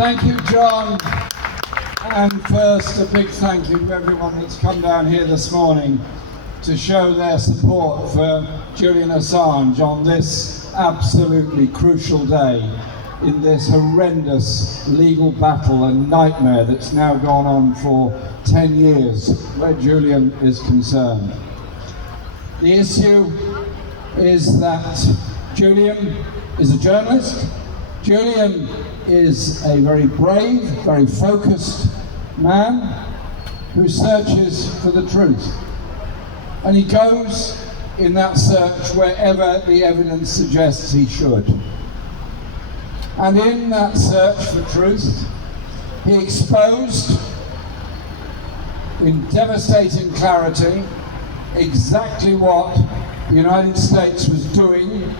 Thank you, John. And first, a big thank you to everyone that's come down here this morning to show their support for Julian Assange on this absolutely crucial day in this horrendous legal battle and nightmare that's now gone on for 10 years where Julian is concerned. The issue is that Julian is a journalist. Julian is a very brave, very focused man who searches for the truth. And he goes in that search wherever the evidence suggests he should. And in that search for truth, he exposed in devastating clarity exactly what the United States was doing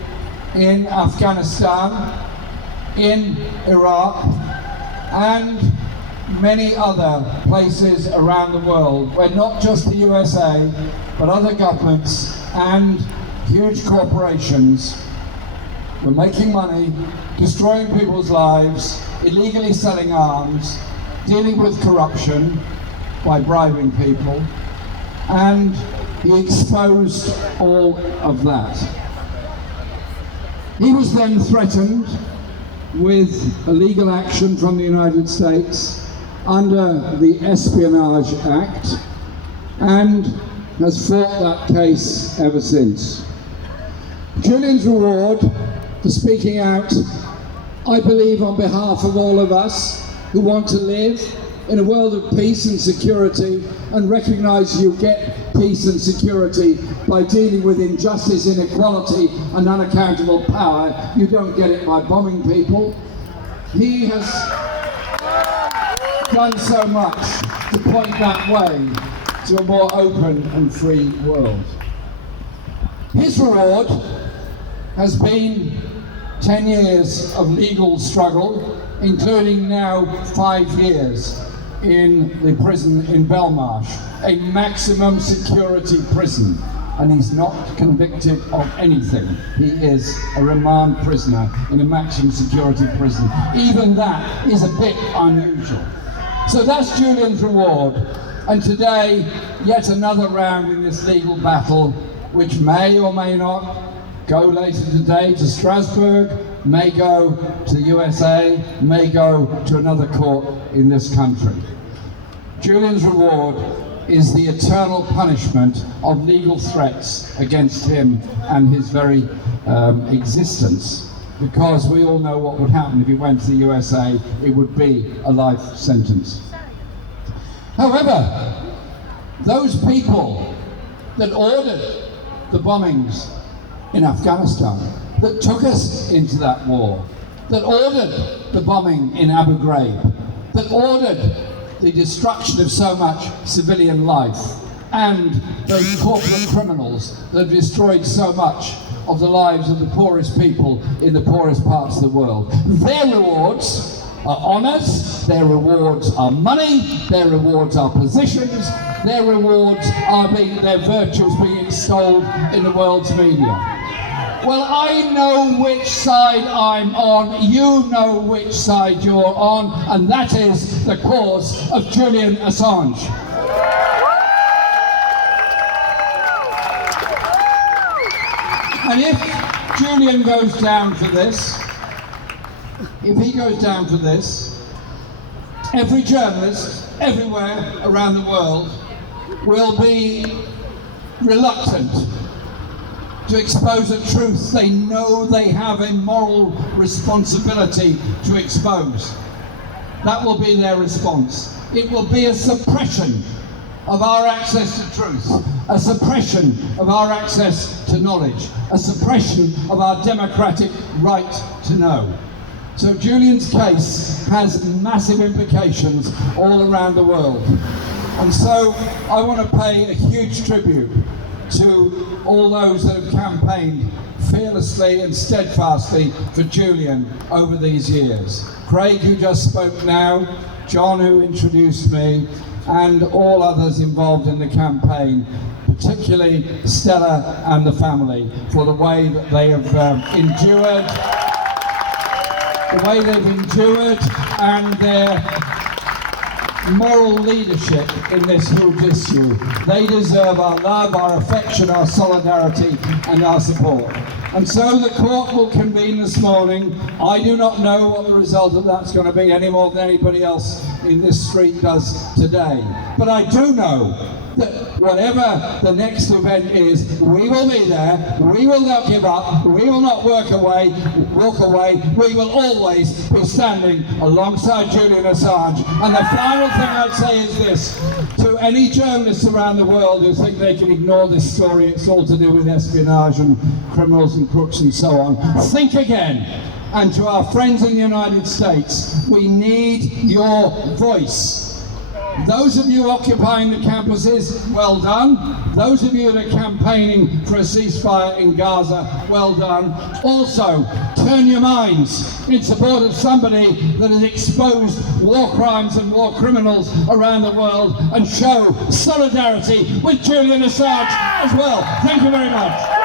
in Afghanistan, in Iraq, and many other places around the world where not just the USA, but other governments and huge corporations were making money, destroying people's lives, illegally selling arms, dealing with corruption by bribing people, and he exposed all of that. He was then threatened with a legal action from the United States under the Espionage Act and has fought that case ever since. Julian's reward for speaking out, I believe, on behalf of all of us who want to live in a world of peace and security and recognise you get peace and security by dealing with injustice, inequality and unaccountable power. You don't get it by bombing people. He has done so much to point that way to a more open and free world. His reward has been 10 years of legal struggle, including now 5 years in the prison in Belmarsh, a maximum security prison, and he's not convicted of anything. He is a remand prisoner in a maximum security prison. Even that is a bit unusual. So that's Julian's reward, and today, yet another round in this legal battle, which may or may not go later today to Strasbourg, may go to the USA, may go to another court in this country. Julian's reward is the eternal punishment of legal threats against him and his very existence, because we all know what would happen if he went to the USA. It would be a life sentence. However, those people that ordered the bombings in Afghanistan, that took us into that war, that ordered the bombing in Abu Ghraib, that ordered the destruction of so much civilian life, and those corporate criminals that have destroyed so much of the lives of the poorest people in the poorest parts of the world. Their rewards are honours, their rewards are money, their rewards are positions, their rewards are their virtues being extolled in the world's media. Well, I know which side I'm on, you know which side you're on, and that is the cause of Julian Assange. And if Julian goes down for this, if he goes down for this, every journalist everywhere around the world will be reluctant to expose a truth they know they have a moral responsibility to expose. That will be their response. It will be a suppression of our access to truth, a suppression of our access to knowledge, a suppression of our democratic right to know. So Julian's case has massive implications all around the world. And so I want to pay a huge tribute to all those that have campaigned fearlessly and steadfastly for Julian over these years. Craig, who just spoke now, John, who introduced me, and all others involved in the campaign, particularly Stella and the family, for the way that they have endured and their moral leadership in this huge issue. They deserve our love, our affection, our solidarity and our support. And so the court will convene this morning. I do not know what the result of that's going to be any more than anybody else in this street does today. But I do know that whatever the next event is, we will be there, we will not give up, we will not walk away, we will always be standing alongside Julian Assange. And the final thing I'd say is this, to any journalists around the world who think they can ignore this story, it's all to do with espionage and criminals and crooks and so on, think again. And to our friends in the United States, we need your voice. Those of you occupying the campuses, well done. Those of you that are campaigning for a ceasefire in Gaza, well done. Also, turn your minds in support of somebody that has exposed war crimes and war criminals around the world, and show solidarity with Julian Assange as well. Thank you very much.